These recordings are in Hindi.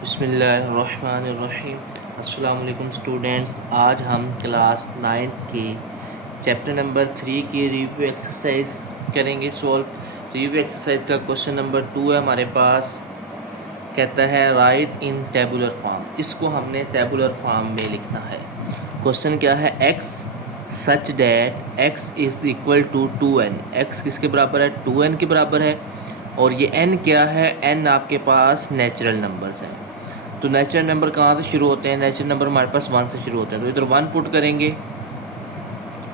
बिस्मिल्लाहिर्रहमानिर्रहीम। अस्सलाम वालेकुम स्टूडेंट्स, आज हम क्लास 9 के चैप्टर नंबर 3 की रिव्यू एक्सरसाइज करेंगे सॉल्व। रिव्यू एक्सरसाइज का क्वेश्चन नंबर 2 है हमारे पास। कहता है राइट इन टेबुलर फॉर्म। इसको हमने टेबुलर फॉर्म में लिखना है। क्वेश्चन क्या है, x such that x is equal to 2n। X किसके बराबर है? 2n के बराबर है। और ये n क्या है? n आपके पास नेचुरल नंबर्स हैं। तो नेचुरल नंबर कहाँ से शुरू होते हैं? नेचुरल नंबर हमारे पास 1 से शुरू होते हैं। तो इधर 1 पुट करेंगे,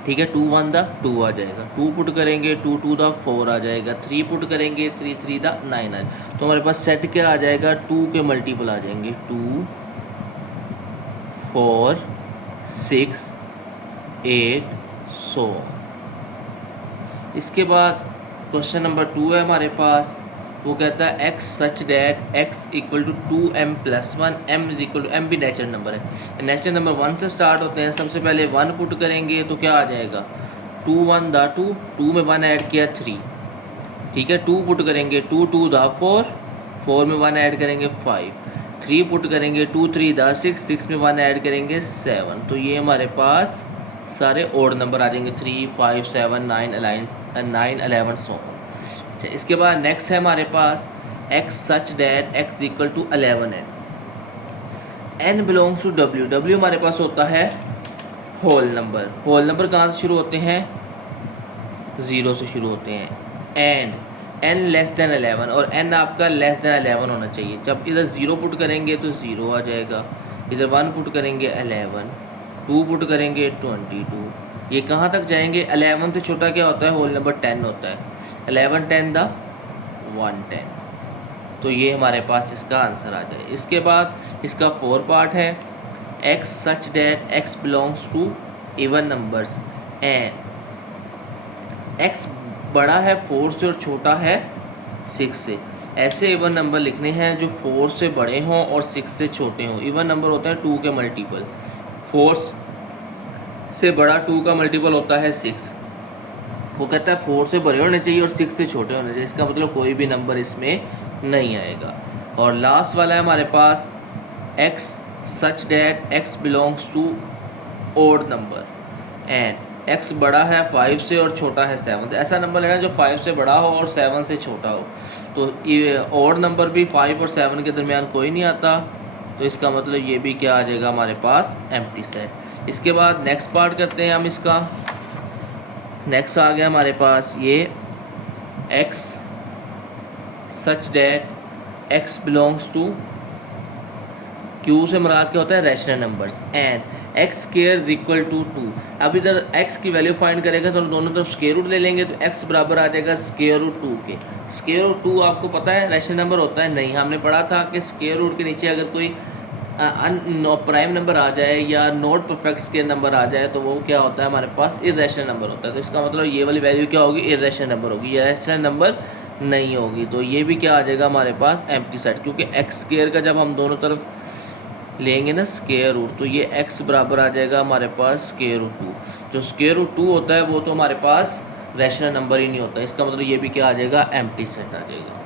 ठीक है, 2 1 द 2 आ जाएगा। 2 पुट करेंगे, 2 2 द 4 आ जाएगा। 3 पुट करेंगे, 3 3 द 9 आ जाएगा। तो हमारे पास सेट क्या आ जाएगा? 2 के मल्टीपल आ जाएंगे, 2 4 6 8 100। इसके बाद क्वेश्चन नंबर 2 है हमारे पास। वो कहता है x such that x equal to 2m+1। m is equal to, m भी नेचुरल नंबर है। नेचुरल नंबर 1 से स्टार्ट होते हैं। सबसे पहले 1 पुट करेंगे तो क्या आ जाएगा? 2 1 द 2, 2 में 1 ऐड किया 3, ठीक है। 2 पुट करेंगे, 2 2 द 4, 4 में 1 ऐड करेंगे 5। 3 पुट करेंगे, 2 3 द 6, 6 में 1 ऐड करेंगे 7। तो ये हमारे पास सारे ओड नंबर आ जाएंगे, 3 5 7 9 11 100। अच्छा, इसके बाद नेक्स्ट है हमारे पास X such that x equal to 11n। n belongs to w। w हमारे पास होता है होल नंबर। होल नंबर कहाँ से शुरू होते हैं? 0 से शुरू होते हैं। एंड n लेस देन 11, और n आपका लेस देन 11 होना चाहिए। जब इधर 0 पुट करेंगे तो 0 आ जाएगा। इधर 1 पुट करेंगे 11, 2 पुट करेंगे 22। ये कहाँ तक जाएंगे? 11 से छोटा क्या होता है? होल नंबर 10 होता है। 11 10 द 110। तो ये हमारे पास इसका आंसर आ जाए। इसके बाद इसका 4 पार्ट है। X such that x belongs to even numbers and x बड़ा है 4 से और छोटा है 6 से। ऐसे इवन नंबर लिखने हैं जो 4 से बड़े हों और 6 से छोटे हों। इवन नंबर होता है 2 के मल्टीपल। 4 से बड़ा 2 का मल्टीपल होता है 6। वो कहता है 4 से बड़े होने चाहिए और 6 से छोटे होने चाहिए। इसका मतलब कोई भी नंबर इसमें नहीं आएगा। और लास्ट वाला है हमारे पास X such that x belongs to odd number and x बड़ा है 5 से और छोटा है 7 से। ऐसा नंबर लेना जो 5 से बड़ा हो और 7 से छोटा हो। तो ये ओड नंबर भी 5 और 7 के दरमियान कोई नहीं आता। तो इसका मतलब ये भी क्या आ जाएगा हमारे पास? Empty set. इसके बाद नेक्स्ट पार्ट करते हैं हम इसका। नेक्स्ट आ गया हमारे पास ये x such that x belongs to Q से मुराद क्या होता है? Rational numbers and x square is equal to 2। अब इधर एक्स की वैल्यू फाइंड करेगा तो दोनों तरफ स्क्वायर रूट ले लेंगे तो एक्स बराबर आ जाएगा स्क्वायर रूट 2 के। स्क्वायर रूट 2 आपको पता है रैशनल नंबर होता है? नहीं, हमने पढ़ा था कि स्क्वायर रूट के नीचे अगर कोई प्राइम नंबर आ जाए या नॉट परफेक्ट स्क्वायर नंबर आ जाए तो वो क्या होता है? हमारे पास इर्रेशनल नंबर होता है। तो इसका मतलब ये वाली वैल्यू क्या होगी? इर्रेशनल नंबर होगी, ये रैशनल नंबर नहीं होगी। तो ये भी क्या आ जाएगा हमारे पास? Empty set. क्योंकि एक्स स्क्वायर का जब हम दोनों तरफ लेंगे ना स्क्वायर रूट तो ये x बराबर आ जाएगा हमारे पास स्क्वायर रूट 2। जो स्क्वायर रूट 2 होता है वो तो हमारे पास रैशनल नंबर ही नहीं होता। इसका मतलब ये भी क्या आ जाएगा? एम्प्टी सेट आ जाएगा।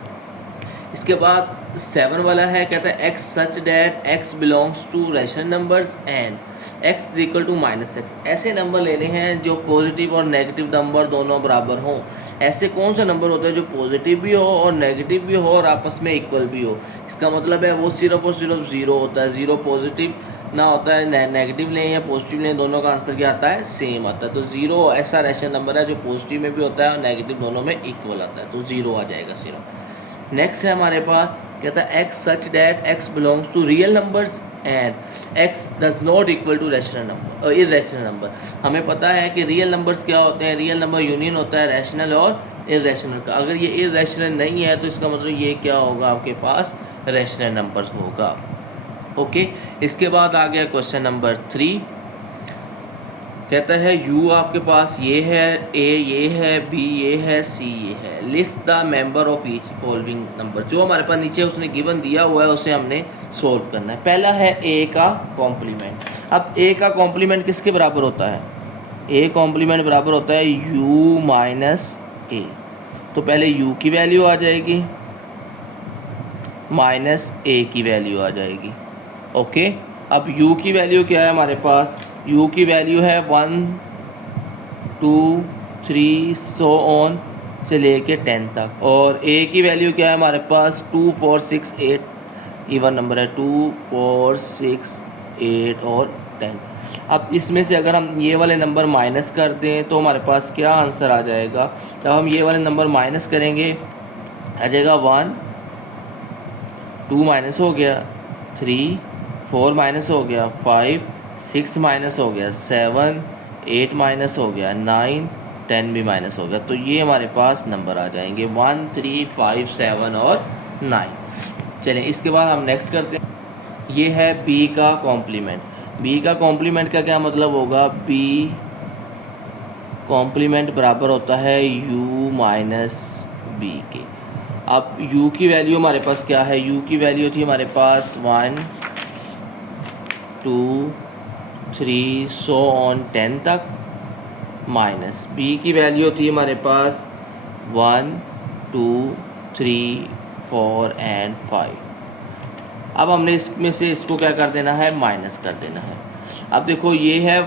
इसके बाद 7 वाला है, कहता है x such that x belongs to rational numbers and x is equal to -x। ऐसे नंबर लेने हैं जो पॉजिटिव और नेगेटिव नंबर दोनों बराबर हों। ऐसे कौन सा नंबर होता है जो पॉजिटिव भी हो और नेगेटिव भी हो और आपस में इक्वल भी हो? इसका मतलब है वो सिर्फ और सिर्फ 0 होता है। 0 पॉजिटिव ना होता है, नेगेटिव लें या पॉजिटिव लें, दोनों का आंसर क्या आता है? सेम आता है। तो 0 ऐसा रैशनल नंबर है जो पॉजिटिव में भी होता है और नेगेटिव दोनों में इक्वल आता है। तो 0 आ जाएगा सिर्फ। नेक्स्ट है हमारे पास, कहता है x such that x belongs to real numbers and x does not equal to rational number irrational number. हमें पता है कि रियल नंबर्स क्या होते हैं? रियल नंबर यूनियन होता है रैशनल और इर्रेशनल का। अगर ये इर्रेशनल नहीं है तो इसका मतलब ये क्या होगा? आपके पास रैशनल नंबर्स होगा। ओके, इसके बाद आ गया क्वेश्चन नंबर 3। कहता है u आपके पास ये है, a ये है, b ये है, c ये है। List the member of each following number. जो हमारे पास नीचे उसने गिवन दिया हुआ है उसे हमने सोल्व करना है। पहला है a का कॉम्प्लीमेंट। अब a का कॉम्प्लीमेंट किसके बराबर होता है? a कॉम्प्लीमेंट बराबर होता है u माइनस a। तो पहले u की वैल्यू आ जाएगी, माइनस ए की वैल्यू आ जाएगी। ओके, अब u की वैल्यू क्या है हमारे पास, u की वैल्यू है 1 2 3 सो ऑन से लेके 10 तक, और a की वैल्यू क्या है हमारे पास 2 4 6 8, इवन नंबर है 2 4 6 8 और 10। अब इसमें से अगर हम ये वाले नंबर माइनस कर दें तो हमारे पास क्या आंसर आ जाएगा, जब हम ये वाले नंबर माइनस करेंगे आ जाएगा 1 2 माइनस हो गया 3 4 माइनस हो गया 5 6 माइनस हो गया 7 8 माइनस हो गया 9 10 भी माइनस हो गया। तो ये हमारे पास नंबर आ जाएंगे 1 3 5 7 और 9। चलें इसके बाद हम नेक्स्ट करते हैं, ये है b का कॉम्प्लीमेंट। b का कॉम्प्लीमेंट का क्या मतलब होगा, b कॉम्प्लीमेंट बराबर होता है u माइनस बी के। अब u की वैल्यू हमारे पास क्या है, u की वैल्यू थी हमारे पास 1 2 3 सो ऑन 10 तक, माइनस b की वैल्यू थी हमारे पास 1 2 3 4 एंड 5। अब हमने इसमें से इसको क्या कर देना है, माइनस कर देना है। अब देखो ये है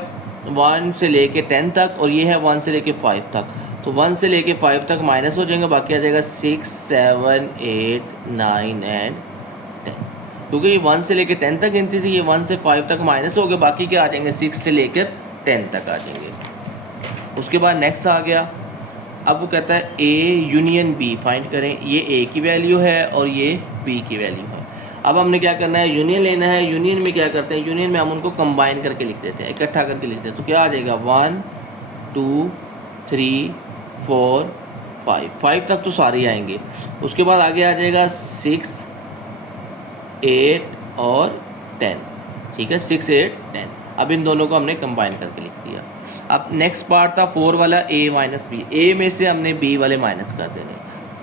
1 से लेके 10 तक और ये है 1 से लेके 5 तक, तो 1 से लेके 5 तक माइनस हो जाएंगे, बाकी आ जाएगा 6 7 8 9 एंड 10। क्योंकि ये 1 से लेके 10 तक गिनती थी, ये 1 से 5 तक माइनस हो गए, बाकी क्या आ जाएंगे 6 से लेकर 10 तक आ जाएंगे। उसके बाद नेक्स्ट आ गया, अब वो कहता है ए यूनियन बी फाइंड करें। ये ए की वैल्यू है और ये बी की वैल्यू है। अब हमने क्या करना है, यूनियन लेना है। यूनियन में क्या करते हैं, यूनियन में हम उनको कंबाइन करके लिख देते हैं, इकट्ठा करके लिख देते हैं। तो क्या आ जाएगा 1 2 3 4 5 तक तो सारे आएंगे। उसके बाद आगे आ जाएगा 6 8 और 10, ठीक है 6 8 10। अब इन दोनों को हमने कंबाइन करके लिख दिया। अब नेक्स्ट पार्ट था 4 वाला, a माइनस बी। ए में से हमने b वाले माइनस कर देने।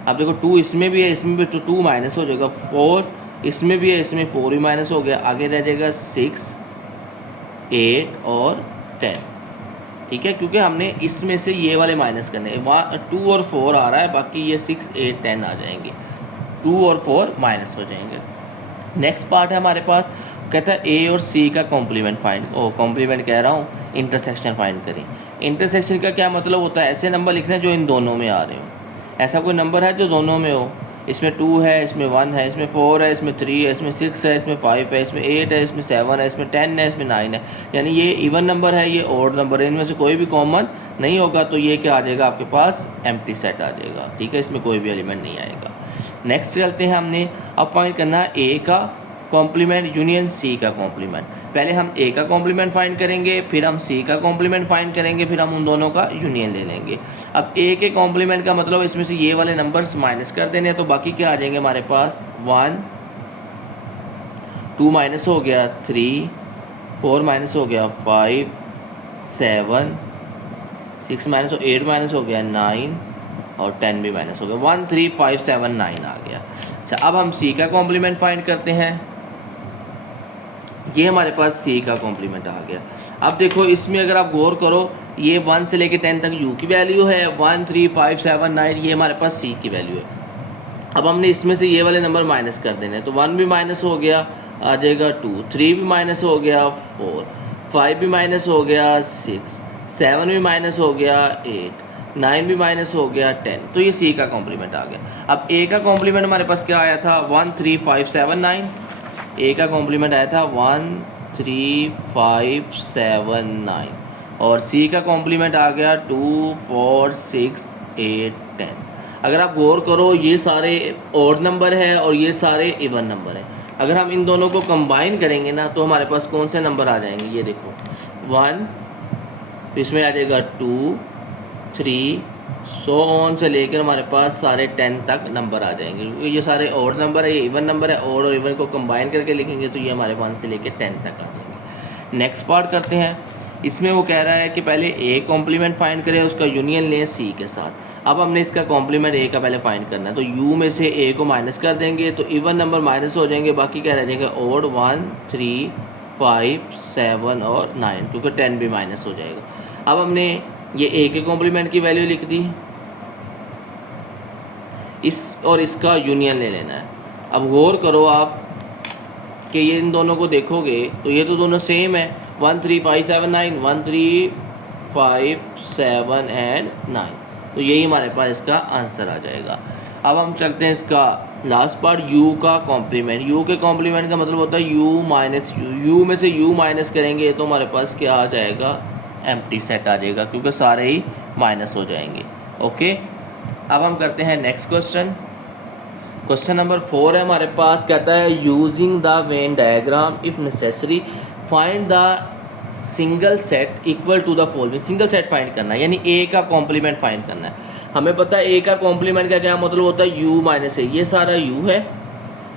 अब देखो 2 इसमें भी है, इसमें भी, तो 2 माइनस हो जाएगा। 4 इसमें भी है, इसमें 4 भी माइनस हो गया। आगे रह जाएगा 6 8 और 10, ठीक है, क्योंकि हमने इसमें से ये वाले माइनस करने। 2 और 4 आ रहा है, बाकी ये 6 8 10 आ जाएंगे, 2 और 4 माइनस हो जाएंगे। नेक्स्ट पार्ट है हमारे पास, कहता है ए और सी का कॉम्प्लीमेंट फाइंड, कॉम्प्लीमेंट कह रहा हूँ, इंटरसेक्शन फाइंड करें। इंटरसेक्शन का क्या मतलब होता है, ऐसे नंबर लिखने जो इन दोनों में आ रहे हो। ऐसा कोई नंबर है जो दोनों में हो, इसमें 2 है, इसमें 1 है, इसमें 4 है, इसमें 3 है, इसमें 6 है, इसमें 5 है, इसमें 8 है, इसमें 7 है, इसमें 10 है, इसमें 9 है, यानी ये इवन नंबर है, ये ऑड नंबर है, इनमें से कोई भी कॉमन नहीं होगा, तो ये क्या आ जाएगा आपके पास, एम्प्टी सेट आ जाएगा, ठीक है, इसमें कोई भी एलिमेंट नहीं आएगा। नेक्स्ट चलते हैं, हमने अब फाइंड करना है ए का कॉम्प्लीमेंट यूनियन सी का कॉम्प्लीमेंट। पहले हम ए का कॉम्प्लीमेंट फाइंड करेंगे, फिर हम सी का कॉम्प्लीमेंट फाइंड करेंगे, फिर हम उन दोनों का यूनियन ले लेंगे। अब ए के कॉम्प्लीमेंट का मतलब इसमें से ये वाले नंबर्स माइनस कर देने, तो बाकी क्या आ जाएंगे हमारे पास, 1 2 माइनस हो गया 3 4 माइनस हो गया 5 7 6 माइनस 8 माइनस हो गया 9 और 10 भी माइनस हो गया, 1 3 5 7 9 आ गया। अच्छा, अब हम सी का कॉम्प्लीमेंट फाइंड करते हैं। ये हमारे पास सी का कॉम्प्लीमेंट आ गया। अब देखो इसमें अगर आप गौर करो, ये 1 से लेके 10 तक यू की वैल्यू है, 1 3 5 7 9 ये हमारे पास सी की वैल्यू है। अब हमने इसमें से ये वाले नंबर माइनस कर देने, तो 1 भी माइनस हो गया, आ जाएगा 2, 3 भी माइनस हो गया 4, 5 भी माइनस हो गया 6, 7 भी माइनस हो गया 8, 9 भी माइनस हो गया 10। तो ये सी का कॉम्प्लीमेंट आ गया। अब ए का कॉम्प्लीमेंट हमारे पास क्या आया था, 1 3 5 7 9। ए का कॉम्प्लीमेंट आया था 1 3 5 7 9, और सी का कॉम्प्लीमेंट आ गया 2 4 6 8 10। अगर आप गौर करो, ये सारे ऑड नंबर है और ये सारे इवन नंबर है। अगर हम इन दोनों को कंबाइन करेंगे ना, तो हमारे पास कौन से नंबर आ जाएंगे, ये देखो 1, फिर इसमें आ जाएगा 2 3 सो ऑन से लेकर हमारे पास सारे 10 तक नंबर आ जाएंगे, क्योंकि ये सारे ऑड नंबर है, ये इवन नंबर है। ऑड और इवन को कंबाइन करके लिखेंगे तो ये हमारे 1 से लेकर 10 तक आ जाएंगे। नेक्स्ट पार्ट करते हैं। इसमें वो कह रहा है कि पहले ए कॉम्प्लीमेंट फाइंड करें, उसका यूनियन लें सी के साथ। अब हमने इसका कॉम्प्लीमेंट ए का पहले फाइंड करना है, तो यू में से ए को माइनस कर देंगे, तो इवन नंबर माइनस हो जाएंगे, बाकी क्या रह जाएंगे ऑड 1 3 5 7 और 9, क्योंकि 10 भी माइनस हो जाएगा। अब हमने ये ए के कॉम्प्लीमेंट की वैल्यू लिख दी, इस और इसका यूनियन ले लेना है। अब गौर करो आप कि ये इन दोनों को देखोगे तो ये तो दोनों सेम है, 1 3 5 7 9, 1 3 5 7 एंड 9, तो यही हमारे पास इसका आंसर आ जाएगा। अब हम चलते हैं इसका लास्ट पार्ट, u का कॉम्प्लीमेंट। u के कॉम्प्लीमेंट का मतलब होता है u माइनस u में से u माइनस करेंगे तो हमारे पास क्या आ जाएगा, एम्प्टी सेट आ जाएगा, क्योंकि सारे ही माइनस हो जाएंगे। ओके, अब हम करते हैं नेक्स्ट क्वेश्चन। क्वेश्चन नंबर 4 है हमारे पास, कहता है using the Venn diagram if necessary find the single set equal to the following. Single set find करना है, यानी a का कॉम्प्लीमेंट फाइंड करना है। हमें पता है a का कॉम्प्लीमेंट का क्या मतलब होता है, u माइनस ए। ये सारा u है,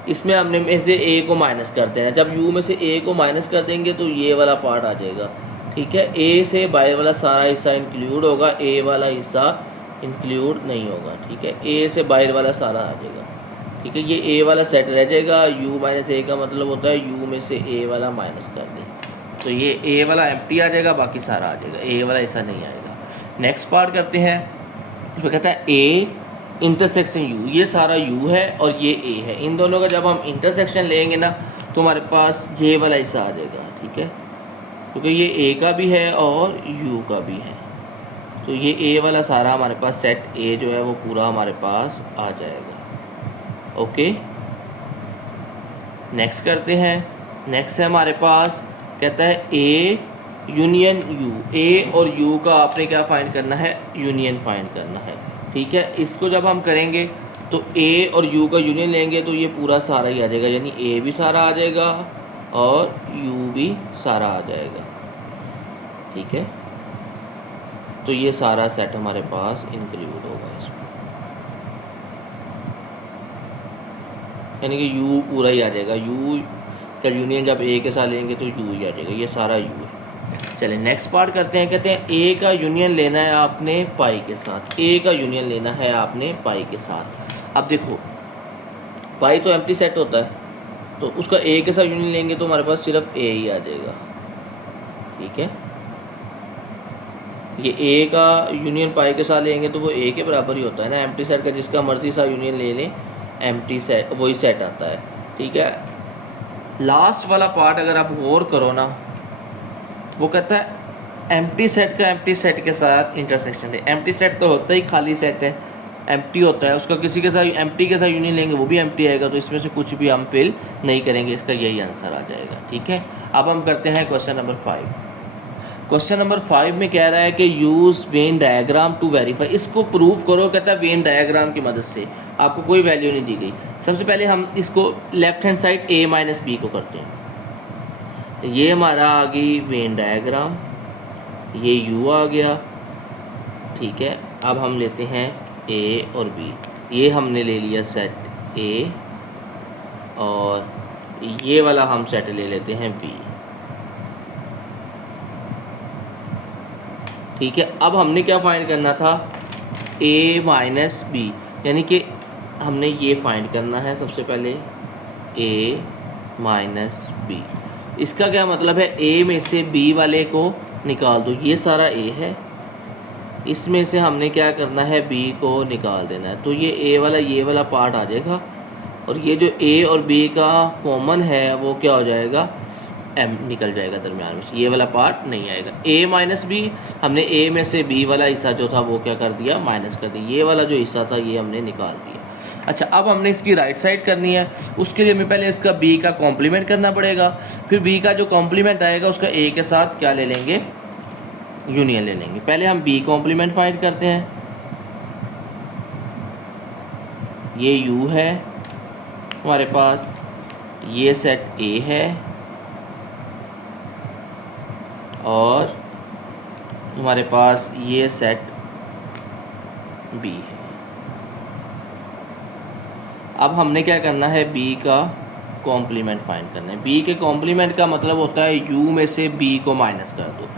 इसमें हमने में से a को माइनस करते हैं। जब u में से a को माइनस कर देंगे तो ये वाला पार्ट आ जाएगा। ठीक है, a से बाहर वाला सारा हिस्सा इंक्लूड होगा, a वाला हिस्सा इंक्लूड नहीं होगा। ठीक है, a से बाहर वाला सारा आ जाएगा। ठीक है, ये a वाला सेट रह जाएगा। u माइनस ए का मतलब होता है u में से a वाला माइनस कर दें, तो ये a वाला एम्प्टी आ जाएगा, बाकी सारा आ जाएगा, a वाला ऐसा नहीं आएगा। नेक्स्ट पार्ट करते हैं, उसमें कहता है a इंटरसेक्शन u। ये सारा u है और ये a है, इन दोनों का जब हम इंटरसेक्शन लेंगे ना तो हमारे पास ये वाला हिस्सा आ जाएगा। ठीक है, क्योंकि ये a का भी है और u का भी है, तो ये a वाला सारा हमारे पास सेट a जो है वो पूरा हमारे पास आ जाएगा। ओके, नेक्स्ट करते हैं। नेक्स्ट है हमारे पास, कहता है a यूनियन u। a और u का आपने क्या फाइंड करना है, यूनियन फाइंड करना है। ठीक है, इसको जब हम करेंगे तो a और u का यूनियन लेंगे तो ये पूरा सारा ही आ जाएगा, यानी a भी सारा आ जाएगा और u भी सारा आ जाएगा। ठीक है, तो ये सारा सेट हमारे पास इंक्लूड होगा इसमें, यानी कि u पूरा ही आ जाएगा। u का यूनियन जब a के साथ लेंगे तो u ही आ जाएगा, ये सारा u है। चलिए नेक्स्ट पार्ट करते हैं। कहते हैं a का यूनियन लेना है आपने पाई के साथ, a का यूनियन लेना है आपने पाई के साथ। अब देखो, पाई तो एम्प्टी सेट होता है, तो उसका a के साथ यूनियन लेंगे तो हमारे पास सिर्फ a ही आ जाएगा। ठीक है, ये a का यूनियन पाई के साथ लेंगे तो वो a के बराबर ही होता है ना, एम्प्टी सेट का जिसका मर्जी सा यूनियन ले लें, एम्प्टी सेट वही सेट आता है। ठीक है, लास्ट वाला पार्ट अगर आप गौर करो ना, वो कहता है एम्प्टी सेट का एम्प्टी सेट के साथ इंटरसेक्शन है। एम्प्टी सेट तो होता ही खाली सेट है, एम्प्टी होता है, उसका किसी के साथ एम्प्टी के साथ यूनियन लेंगे वो भी एम्प्टी आएगा, तो इसमें से कुछ भी हम फिल नहीं करेंगे, इसका यही आंसर आ जाएगा। ठीक है, अब हम करते हैं क्वेश्चन नंबर 5। क्वेश्चन नंबर 5 में कह रहा है कि use Venn diagram to verify. इसको प्रूव करो, कहता है वेन डायग्राम की मदद से। आपको कोई वैल्यू नहीं दी गई। सबसे पहले हम इसको left hand side a minus B को करते हैं। ये हमारा आ गई वेन डायग्राम, ये u आ गया। ठीक है, अब हम लेते हैं a और b। ये हमने ले लिया सेट a और ये वाला हम सेट ले लेते हैं b। ठीक है, अब हमने क्या फाइंड करना था, a माइनस बी, यानी कि हमने ये फाइंड करना है सबसे पहले a माइनस बी। इसका क्या मतलब है, a में से b वाले को निकाल दो, ये सारा a है, इसमें से हमने क्या करना है, b को निकाल देना है, तो ये a वाला ये वाला पार्ट आ जाएगा, और ये जो a और b का कॉमन है वो क्या हो जाएगा, m निकल जाएगा दरमियान में, ये वाला पार्ट नहीं आएगा। a माइनस बी, हमने a में से b वाला हिस्सा जो था वो क्या कर दिया, माइनस कर दिया, ये वाला जो हिस्सा था ये हमने निकाल दिया। अच्छा, अब हमने इसकी राइट साइड करनी है, उसके लिए हमें पहले इसका b का कॉम्प्लीमेंट करना पड़ेगा, फिर b का जो कॉम्प्लीमेंट आएगा उसका a के साथ क्या ले लेंगे, यूनियन ले लेंगे। पहले हम b कॉम्प्लीमेंट फाइंड करते हैं। ये u है हमारे पास, ये सेट a है और हमारे पास ये सेट b है। अब हमने क्या करना है, b का कॉम्प्लीमेंट फाइंड करना है। b के कॉम्प्लीमेंट का मतलब होता है u में से b को माइनस कर दो।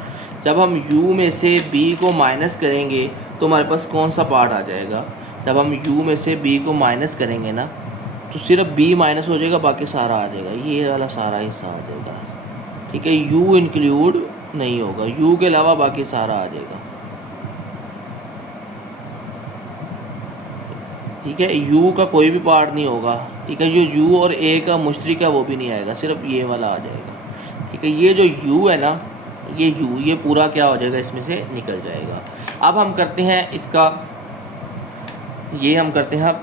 जब हम u में से b को माइनस करेंगे तो हमारे पास कौन सा पार्ट आ जाएगा, जब हम u में से b को माइनस करेंगे ना तो सिर्फ b माइनस हो जाएगा, बाकी सारा आ जाएगा, ये वाला सारा हिस्सा आ जाएगा। ठीक है, u इंक्लूड नहीं होगा, u के अलावा बाकी सारा आ जाएगा। ठीक है, u का कोई भी पार्ट नहीं होगा, ठीक है। जो यू और ए का मुश्तरक है वो भी नहीं आएगा, सिर्फ ये वाला आ जाएगा। ठीक है, ये जो यू है ना, ये यू, ये पूरा क्या हो जाएगा, इसमें से निकल जाएगा। अब हम करते हैं इसका, ये हम करते हैं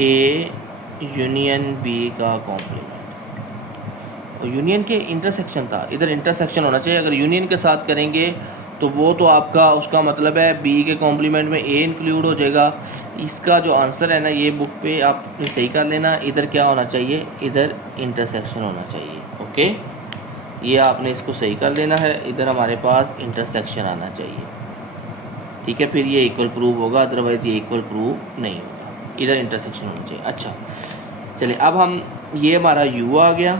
ए यूनियन बी का कॉम्प्लीमेंट। यूनियन के इंटरसेक्शन था, इधर इंटरसेक्शन होना चाहिए। अगर यूनियन के साथ करेंगे तो वो तो आपका, उसका मतलब है बी के कॉम्प्लीमेंट में ए इंक्लूड हो जाएगा। इसका जो आंसर है ना, ये बुक पे आपने सही कर लेना। इधर क्या होना चाहिए, इधर इंटरसेक्शन होना चाहिए। ओके, ये आपने इसको सही कर लेना है। इधर हमारे पास इंटरसेक्शन आना चाहिए। ठीक है, फिर ये इक्वल प्रूव होगा, अदरवाइज़ ये इक्वल प्रूव नहीं होगा। इधर इंटरसेक्शन होना चाहिए। अच्छा चलिए, अब हम, ये हमारा यू आ गया,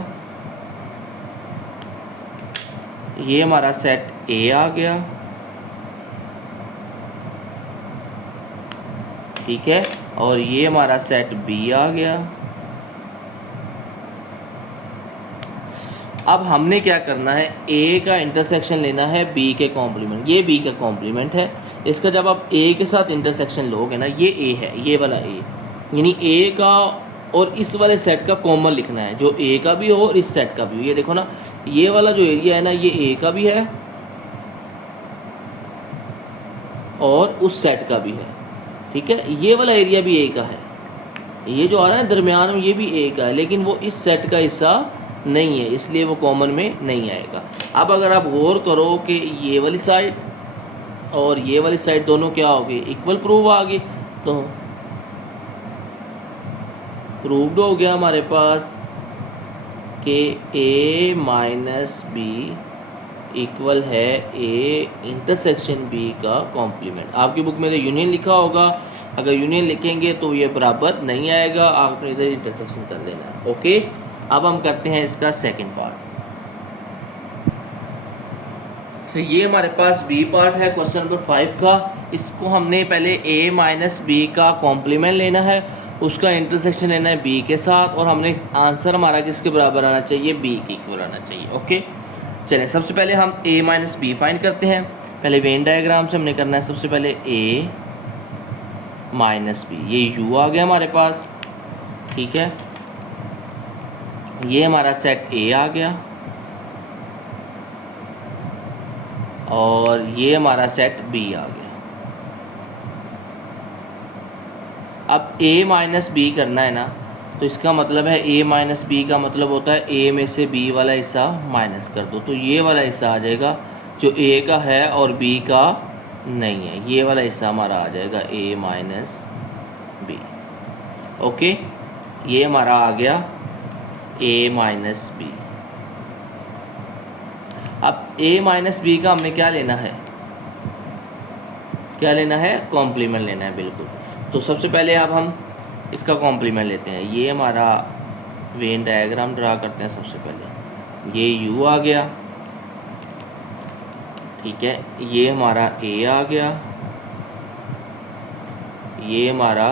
ये हमारा सेट ए आ गया। ठीक है, और ये हमारा सेट बी आ गया। अब हमने क्या करना है, ए का इंटरसेक्शन लेना है बी के कॉम्प्लीमेंट। ये बी का कॉम्प्लीमेंट है, इसका जब आप ए के साथ इंटरसेक्शन लोगे ना, ये ए है, ये वाला ए, यानी ए का और इस वाले सेट का कॉमन लिखना है, जो ए का भी हो और इस सेट का भी हो। ये देखो ना, ये वाला जो एरिया है ना, ये ए का भी है और उस सेट का भी है। ठीक है, ये वाला एरिया भी ए का है, ये जो आ रहा है दरमियान में, ये भी ए का है, लेकिन वो इस सेट का हिस्सा नहीं है, इसलिए वो कॉमन में नहीं आएगा। अब अगर आप गौर करो कि ये वाली साइड और ये वाली साइड दोनों क्या हो गई, इक्वल प्रूव आ गई, तो प्रूव्ड हो गया हमारे पास कि ए माइनस बी इक्वल है ए इंटरसेक्शन बी का कॉम्प्लीमेंट। आपकी बुक में तो यूनियन लिखा होगा, अगर यूनियन लिखेंगे तो ये बराबर नहीं आएगा, आपने इधर इंटरसेक्शन कर देना है। ओके, अब हम करते हैं इसका सेकंड पार्ट। तो ये हमारे पास बी पार्ट है क्वेश्चन नंबर 5 का। इसको हमने पहले ए माइनस बी का कॉम्प्लीमेंट लेना है, उसका इंटरसेक्शन लेना है बी के साथ, और हमने आंसर हमारा किसके बराबर आना चाहिए, बी के इक्वल आना चाहिए। ओके, चलें सबसे पहले हम ए माइनस बी फाइंड करते हैं। पहले वेन डायग्राम से हमने करना है सबसे पहले ए माइनस बी, ये यू आ गया हमारे पास। ठीक है, ये हमारा सेट ए आ गया और ये हमारा सेट बी आ गया। अब ए माइनस बी करना है ना, तो इसका मतलब है ए माइनस बी का मतलब होता है ए में से बी वाला हिस्सा माइनस कर दो, तो ये वाला हिस्सा आ जाएगा जो ए का है और बी का नहीं है, ये वाला हिस्सा हमारा आ जाएगा ए माइनस बी। ओके, ये हमारा आ गया ए माइनस बी। अब ए माइनस बी का हमने क्या लेना है, क्या लेना है, कॉम्प्लीमेंट लेना है, बिल्कुल। तो सबसे पहले अब हम इसका कॉम्प्लीमेंट लेते हैं। ये हमारा वेन डायग्राम ड्रा करते हैं सबसे पहले। ये यू आ गया, ठीक है, ये हमारा ए आ गया, ये हमारा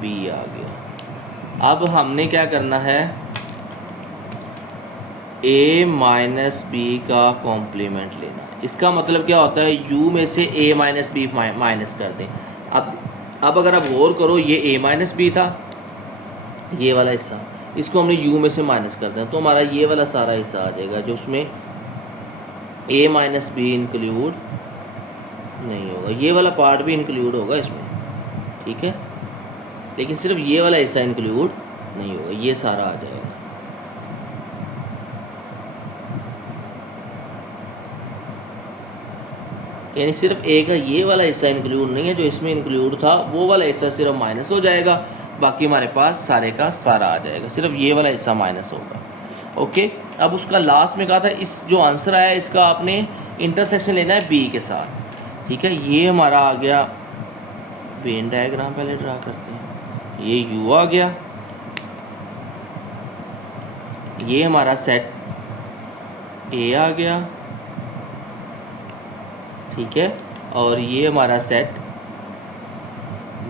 बी आ गया। अब हमने क्या करना है, ए माइनस बी का कॉम्प्लीमेंट लेना। इसका मतलब क्या होता है, यू में से ए माइनस बी माइनस कर दें। अब अगर आप गौर करो, ये ए माइनस बी था, ये वाला हिस्सा, इसको हमने यू में से माइनस कर दें, तो हमारा ये वाला सारा हिस्सा आ जाएगा जो उसमें ए माइनस बी इंक्लूड नहीं होगा। ये वाला पार्ट भी इंक्लूड होगा इसमें, ठीक है, लेकिन सिर्फ ये वाला हिस्सा इंक्लूड नहीं होगा, ये सारा आ जाएगा। यानी सिर्फ ए का ये वाला हिस्सा इंक्लूड नहीं है, जो इसमें इंक्लूड था वो वाला हिस्सा सिर्फ माइनस हो जाएगा, बाकी हमारे पास सारे का सारा आ जाएगा, सिर्फ ये वाला हिस्सा माइनस होगा। ओके, अब उसका लास्ट में कहा था, इस जो आंसर आया इसका आपने इंटरसेक्शन लेना है बी के साथ। ठीक है, ये हमारा आ गया, वेन डायग्राम पहले ड्रा करते हैं। ये यू आ गया, ये हमारा सेट ए आ गया, ठीक है, और ये हमारा सेट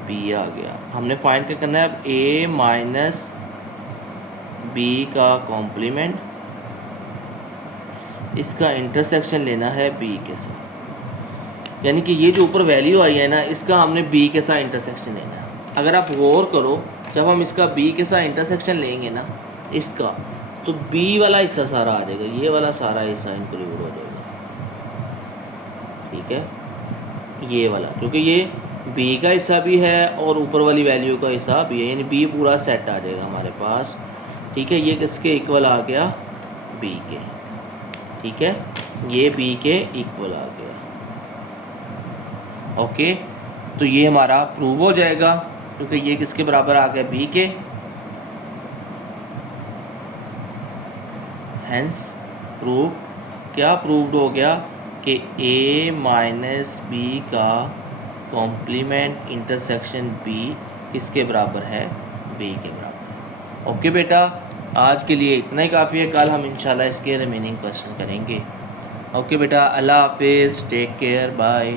बी आ गया। हमने फाइंड क्या करना है, अब ए माइनस बी का कॉम्प्लीमेंट, इसका इंटरसेक्शन लेना है बी के साथ। यानी कि ये जो ऊपर वैल्यू आई है ना, इसका हमने बी के साथ इंटरसेक्शन लेना है। अगर आप गौर करो, जब हम इसका बी के साथ इंटरसेक्शन लेंगे ना इसका, तो बी वाला हिस्सा सारा आ जाएगा, ये वाला सारा हिस्सा इंक्लूड हो जाएगा, ठीक है, ये वाला, क्योंकि ये बी का हिस्सा भी है और ऊपर वाली वैल्यू का हिस्सा भी है, यानी बी पूरा सेट आ जाएगा हमारे पास, ठीक है। ये किसके इक्वल आ गया, बी के, ठीक है, ये बी के इक्वल आ गया, ओके। तो ये हमारा प्रूव हो जाएगा, क्योंकि ये किसके बराबर आ गया, बी के, हेंस प्रूव, क्या प्रूव्ड हो गया कि ए माइनस बी का कॉम्प्लीमेंट इंटरसेक्शन बी किसके बराबर है, बी के बराबर। ओके बेटा, आज के लिए इतना ही काफ़ी है, कल हम इंशाल्लाह इसके रिमेनिंग क्वेश्चन करेंगे। ओके बेटा, अल्लाह हाफिज़, टेक केयर, बाय।